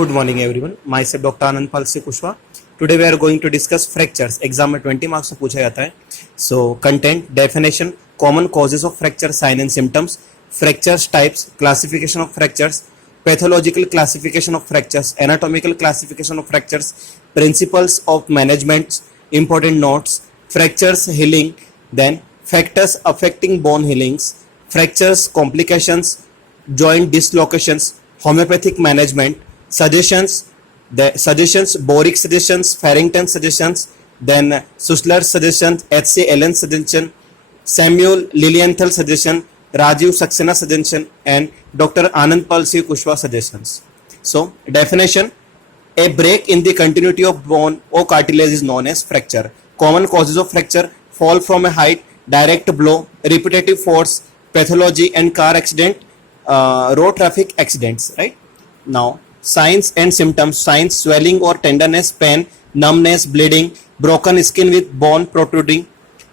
Good morning everyone. Myself Dr. Anand Palse Kushwa. Today we are going to discuss fractures. Exam में 20 marks से पूछा जाता है. So content, definition, common causes of fracture, sign and symptoms, fractures types, classification of fractures, pathological classification of fractures, anatomical classification of fractures, principles of management, important notes, fractures healing, then factors affecting bone healings, fractures complications, joint dislocations, homeopathic management, suggestions, Boric suggestions, Farrington suggestions, then Sussler suggestions, H.C. Allen suggestion, Samuel Lilienthal suggestion, Rajiv Saxena suggestion, and Dr. Anand Palse Kushwa suggestions. So, definition: a break in the continuity of bone or cartilage is known as fracture. Common causes of fracture: fall from a height, direct blow, repetitive force, pathology, and car accident, road traffic accidents. Right now, signs and symptoms: signs, swelling or tenderness, pain, numbness, bleeding, broken skin with bone protruding,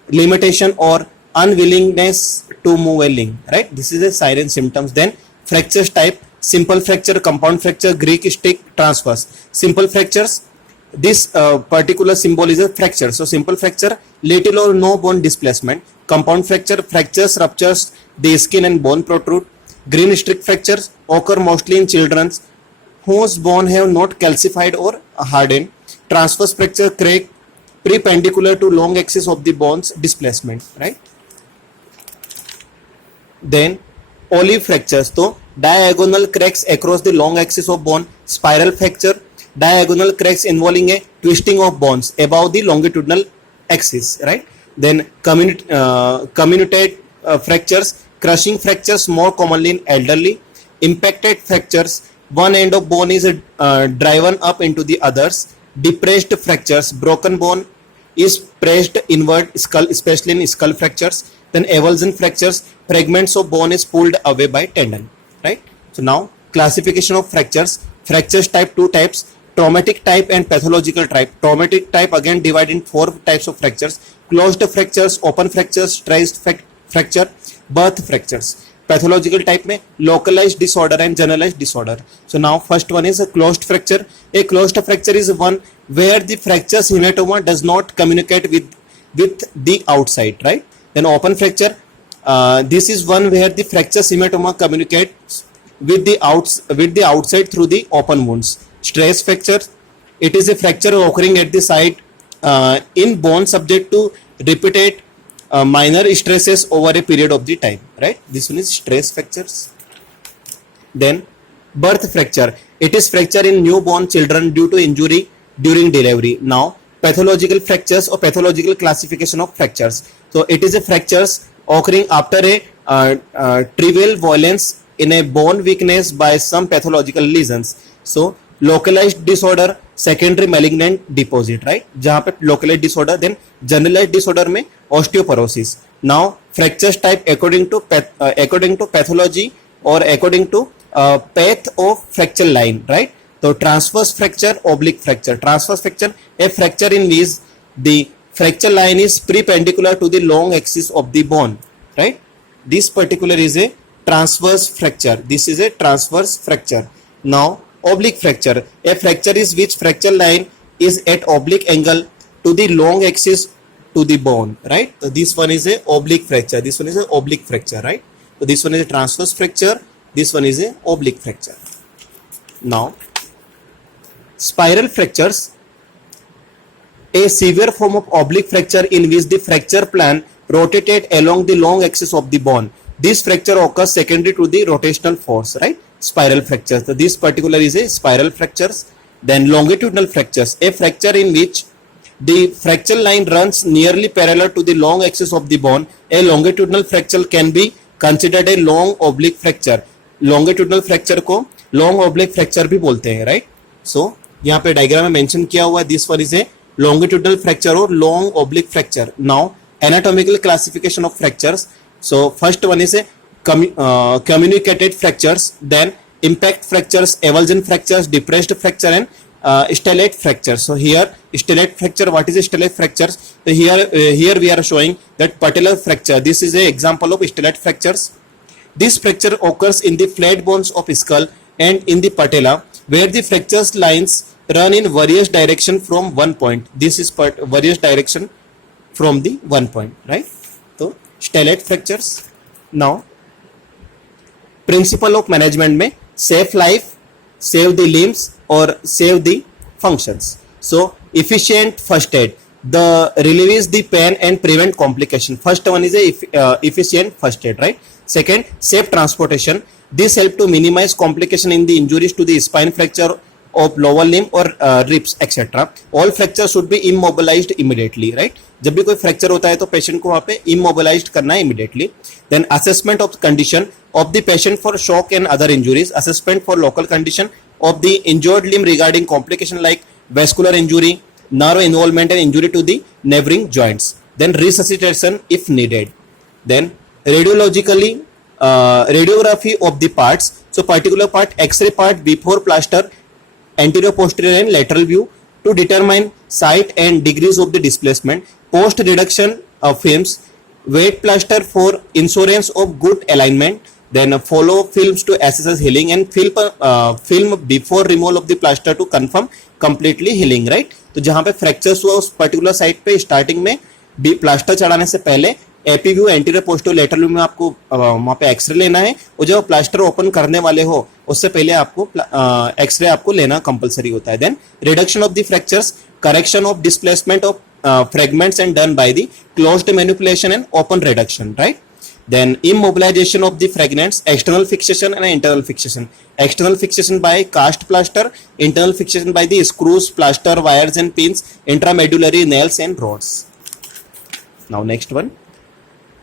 limitation or unwillingness to move well. Right, this is a sign and symptoms. Then fractures type: simple fracture, compound fracture, Greek stick, transverse. Simple fractures, this particular symbol is a fracture. So simple fracture, little or no bone displacement. Compound fracture, fractures, ruptures, the skin and bone protrude. Green stick fractures occur mostly in children whose bone have not calcified or hardened. Transverse fracture, crack perpendicular to long axis of the bone's displacement. Right. Then olive fractures, so diagonal cracks across the long axis of bone. Spiral fracture, diagonal cracks involving a twisting of bones above the longitudinal axis. Right. Then comminuted fractures, crushing fractures more commonly in elderly. Impacted fractures, one end of bone is driven up into the others. Depressed fractures, broken bone is pressed inward, skull, especially in skull fractures. Then avulsion fractures, fragments of bone is pulled away by tendon. Right. So now classification of fractures. Fractures type: two types, traumatic type and pathological type. Traumatic type again divided in four types of fractures: closed fractures, open fractures, stretched fracture, birth fractures. Pathological type में localized disorder and generalized disorder. So now first one is a closed fracture. A closed fracture is one where the fracture's hematoma does not communicate with the outside. Right. Then open fracture, this is one where the fracture's hematoma communicates with the outside through the open wounds. Stress fracture, it is a fracture occurring at the site in bone subject to repeated minor stresses over a period of the time. Right. This one is stress fractures. Then birth fracture, it is fracture in newborn children due to injury during delivery. Now pathological fractures or pathological classification of fractures. So it is a fractures occurring after a trivial violence in a bone weakness by some pathological lesions. So localized disorder, secondary malignant deposit. Right, जहाँ पे localized disorder, then generalized disorder में osteoporosis. Now fractures type according to pathology or according to path of fracture line. Right. So transverse fracture, oblique fracture. Transverse fracture, a fracture in which the fracture line is perpendicular to the long axis of the bone. Right. This particular is a transverse fracture. This is a transverse fracture. Now oblique fracture, a fracture is which fracture line is at oblique angle to the long axis to the bone. Right. So this one is a oblique fracture. This one is a oblique fracture. Right. So this one is a transverse fracture. This one is a oblique fracture. Now spiral fractures, a severe form of oblique fracture in which the fracture plane rotated along the long axis of the bone. This fracture occurs secondary to the rotational force. Right. Spiral fractures. So this particular is a spiral fractures. Then longitudinal fractures, a fracture in which the fracture line runs nearly parallel to the long axis of the bone. A longitudinal fracture can be considered a long oblique fracture. Longitudinal fracture को long oblique fracture भी बोलते हैं. Right. So यहाँ पे diagram में mention किया हुआ है, this one is a longitudinal fracture or long oblique fracture. Now anatomical classification of fractures. So first one is a communicated fractures, then impact fractures, avulsion fractures, depressed fracture, and stellate fracture. So here stellate fracture, what is a stellate fracture? So here we are showing that patellar fracture. This is a example of stellate fractures. This fracture occurs in the flat bones of skull and in the patella. where the fractures lines run in various direction from one point. This is part various direction from the one point, right? So stellate fractures. Now principle of management में save life, save the limbs or save the functions. So efficient first aid, the relieves the pain and prevent complication. First one is a efficient first aid, right? Second, safe transportation. This help to minimize complication in the injuries to the spine fracture of lower limb or ribs etc. All fractures should be immobilized immediately, right? जब भी कोई fracture होता है तो patient को वहां पे immobilised करना है immediately. Then assessment of condition of the patient for shock and other injuries. Assessment for local condition of the injured limb regarding complication like vascular injury, nerve involvement and injury to the neighboring joints. Then resuscitation if needed. Then radiologically radiography of the parts. So particular part, X-ray part before plaster, anterior, posterior and lateral view to determine site and degrees of the displacement. Post reduction of films, wet plaster for insurance of good alignment. Then follow films to assess healing and film before removal of the plaster to confirm completely healing, right? तो जहां पे fractures हुआ उस particular site पे starting में plaster चढ़ाने से पहले AP view, anterior, posterior, lateral view में आपको वहां पे एक्सरे लेना है और जब प्लास्टर ओपन करने वाले हो उससे पहले आपको एक्सरे आपको लेना कंपलसरी होता है. Then reduction of the fractures, correction of displacement of fragments and done by the closed manipulation and open reduction, right? Then immobilization of the fragments, external fixation and internal fixation. External fixation by cast plaster, internal fixation by the screws, plaster, wires and pins, intramedullary nails and rods. Now next one,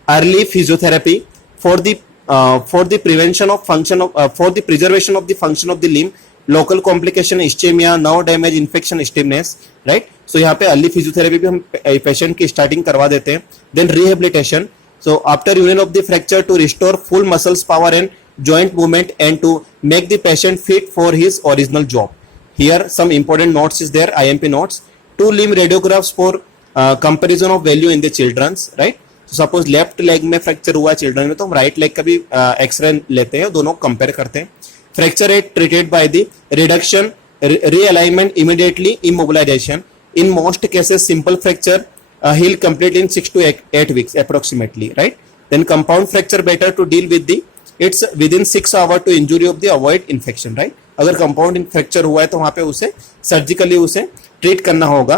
early physiotherapy for the prevention of function of for the preservation of the function of the limb, local complication, ischemia, nerve damage, infection, stiffness, right? So यहाँ पे early physiotherapy भी हम patient की starting करवा देते हैं. Then rehabilitation, so after union of the fracture to restore full muscles power and joint movement and to make the patient fit for his original job. Here some important notes is there, IMP notes. 2 limb radiographs for comparison of value in the children's, right? So suppose left leg में fracture हुआ children में तो हम right leg का भी x ray लेते हैं, दोनों कंपेयर करते हैं. Fracture rate treated by the reduction, realignment immediately, immobilization. In most cases simple fracture heal complete in 6 to 8 weeks approximately, right? Then compound fracture better to deal with the it's within 6 hours to injury of the avoid infection, right? अगर compound fracture हुआ है तो वहां पे उसे surgically उसे treat करना होगा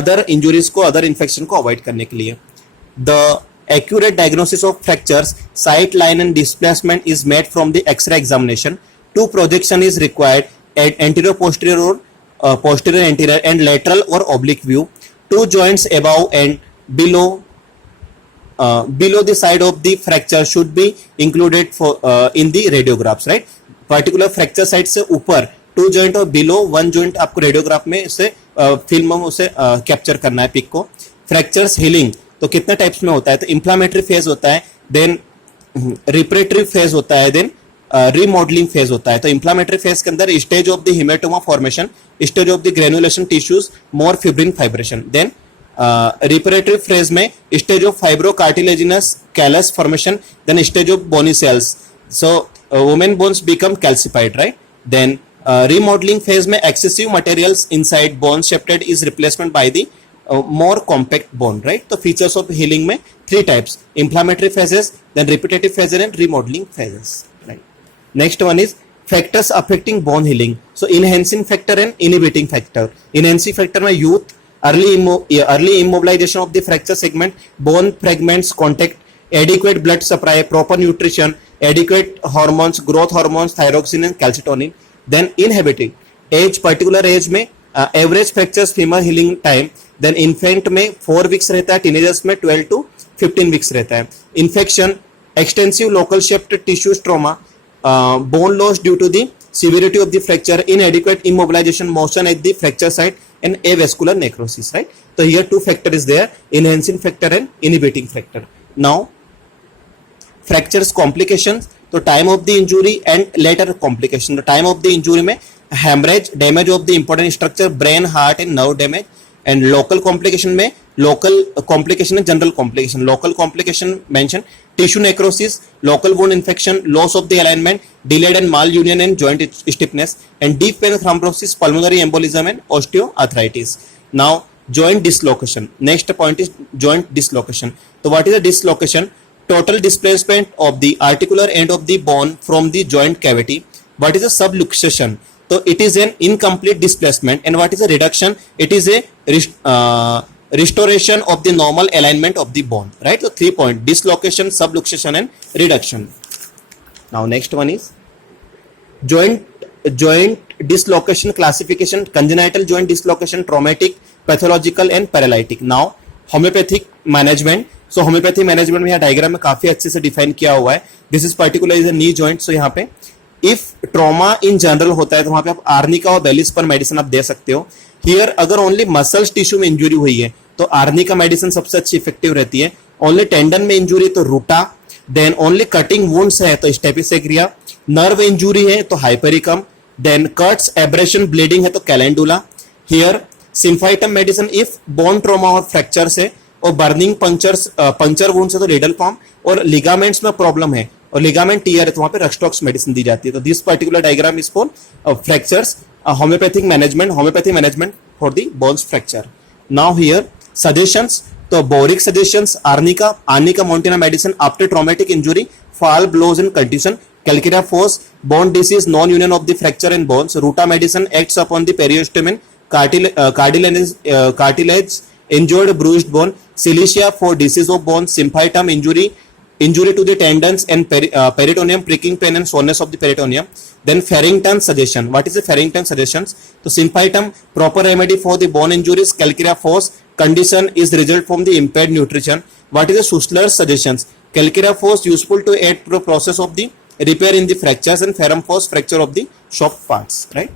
अदर इंजुरीज को, अदर इन्फेक्शन को अवॉइड करने के लिए. The accurate diagnosis of fractures, sight, line and displacement is made from the X-ray examination. 2 projection is required at anterior, posterior or posterior, anterior and lateral or oblique view. 2 joints above and below the side of the fracture should be included for in the radiographs, right? Particular fracture site से ऊपर 2 joint और below 1 joint आपको radiograph में इसे film में उसे capture करना है पिक को. फ्रैक्चर्स हीलिंग तो कितने टाइप्स में होता है, तो इंफ्लामेटरी फेज होता है, देन रिपरेटरी फेज होता है, देन रीमॉडलिंग फेज होता है. तो इंफ्लामेटरी फेज के अंदर stage of the haematoma formation, stage of the granulation tissues, more fibrin fibration. Then reparatory phase में stage of fibro cartilaginous callus formation, then stage of bony cells, so women bones become calcified, right? Then remodelling phase में excessive materials inside bone shifted is replacement by the more compact bone, right? तो features of healing में 3 types, inflammatory phases, then repetitive phases and remodeling phases, right? Next one is factors affecting bone healing. So enhancing factor and inhibiting factor. Enhancing factor में youth, early immobilization of the fracture segment, bone fragments contact, adequate blood supply, proper nutrition, adequate hormones, growth hormones, thyroxine and calcitonin. Then inhibiting age, particular age में average fractures femur healing time, then infant में 4 weeks रहता है, teenagers में 12 to 15 weeks रहता है. Infection, extensive local shift tissues trauma, bone loss due to the severity of the fracture, inadequate immobilization, motion at the fracture site and avascular necrosis, right? So here 2 factor is there, enhancing factor and inhibiting factor. Now fractures complications, तो time of the injury and later complication. Time of the injury में hemorrhage, damage of the important structure, brain, heart and nerve damage. And local complication में local complication है general complication. Local complication mention tissue necrosis, local wound infection, loss of the alignment, delayed and malunion and joint stiffness, and deep vein thrombosis, pulmonary embolism and osteoarthritis. Now joint dislocation. Next point is joint dislocation. So what is a dislocation? Total displacement of the articular end of the bone from the joint cavity. What is a subluxation? So it is an incomplete displacement. And what is a reduction? It is a restoration of the normal alignment of the bone. Right? So 3 points: dislocation, subluxation and reduction. Now next one is joint dislocation classification: congenital joint dislocation, traumatic, pathological and paralytic. Now homeopathic management. So homeopathic management में यहाँ diagram में काफी अच्छे से define किया हुआ है. This is particular is a knee joint. So यहाँ पे इफ ट्रॉमा इन जनरल होता है तो वहां पे आप आर्निका और बेलिस पर मेडिसिन आप दे सकते हो. हियर अगर ओनली मसल्स टिश्यू में इंजुरी हुई है तो आर्निका मेडिसिन सबसे अच्छी इफेक्टिव रहती है. ओनली टेंडन में इंजुरी तो Ruta, then only cutting wounds है तो स्टेपिसेग्रिया, नर्व इंजुरी है तो Hypericum, then cuts abrasion bleeding है तो Calendula. Here Symphytum medicine if bone trauma और फ्रैक्चर्स है, और बर्निंग पंचर वुंड्स है तो रिडल फॉर्म, और लिगामेंट्स में प्रॉब्लम है और लिगामेंट टीयर है तो वहां पे रक्सटॉक्स मेडिसिन दी जाती है. तो this particular diagram is for fractures homeopathic management for the bones fracture. Now here suggestions. तो boric suggestions: arnica montana medicine after traumatic injury, fall, blows and contusion. Calcarea force, bone disease, non-union of the fracture and bones. Ruta medicine acts upon the periosteum and cartilage, injured bruised bone. Cilicia for disease of bone. Symphytum, injury to the tendons and peritoneum, pricking pain and soreness of the peritoneum. Then Farrington suggestion. What is the Farrington suggestions? So symphytum, proper remedy for the bone injuries. Calcarea force, condition is result from the impaired nutrition. What is the Sussler's suggestions? Calcarea force useful to aid to the process of the repair in the fractures, and Ferrum force fracture of the soft parts. Right.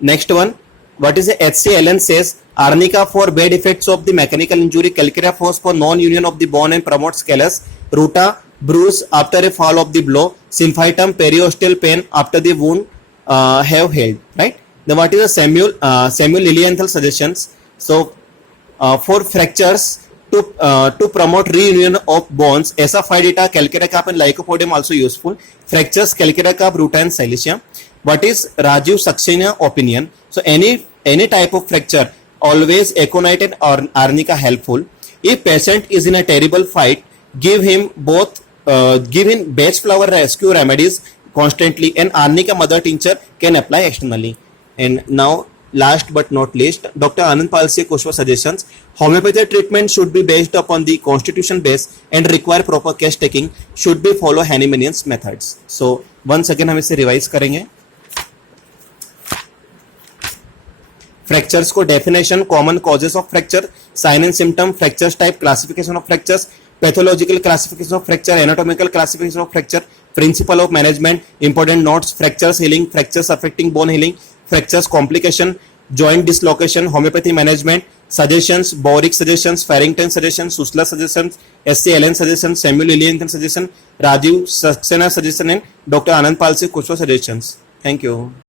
Next one. What is the H.C. Allen says? Arnica for bad effects of the mechanical injury. Calcarea force for non-union of the bone and promotes callus. Ruta, bruise after a fall of the blow. Symphytum, periosteal pain after the wound have healed. Right. Then what is the Samuel Lilienthal suggestions? So for fractures, to promote reunion of bones, Asafoetida, Calcarea carp and Lycopodium also useful. Fractures, Calcarea carp, Ruta and Cilicia. What is Rajiv Saxena opinion? So any type of fracture, always Aconite or Arnica helpful. If patient is in a terrible fight, give him batch flower rescue remedies constantly, and Arnica mother tincture can apply externally. And now last but not least, Dr. Anand Palse Kushwa suggestions: homeopathy treatment should be based upon the constitution base and require proper case taking, should be follow Hahnemann's methods. So once again हम इसे revise करेंगे. Fractures को definition: common causes of fracture, sign and symptom, fractures type, classification of fractures, pathological classification of fracture, anatomical classification of fracture, principle of management, important notes, fractures healing, fractures affecting bone healing, fractures complication, joint dislocation, homeopathy management, suggestions, Boric suggestions, Farrington suggestions, Sussler suggestions, S.C. Allen suggestions, Samuel Lilienthal suggestion, Rajiv Saxena suggestion, and Dr. Anand Palse Kushwa suggestions. Thank you.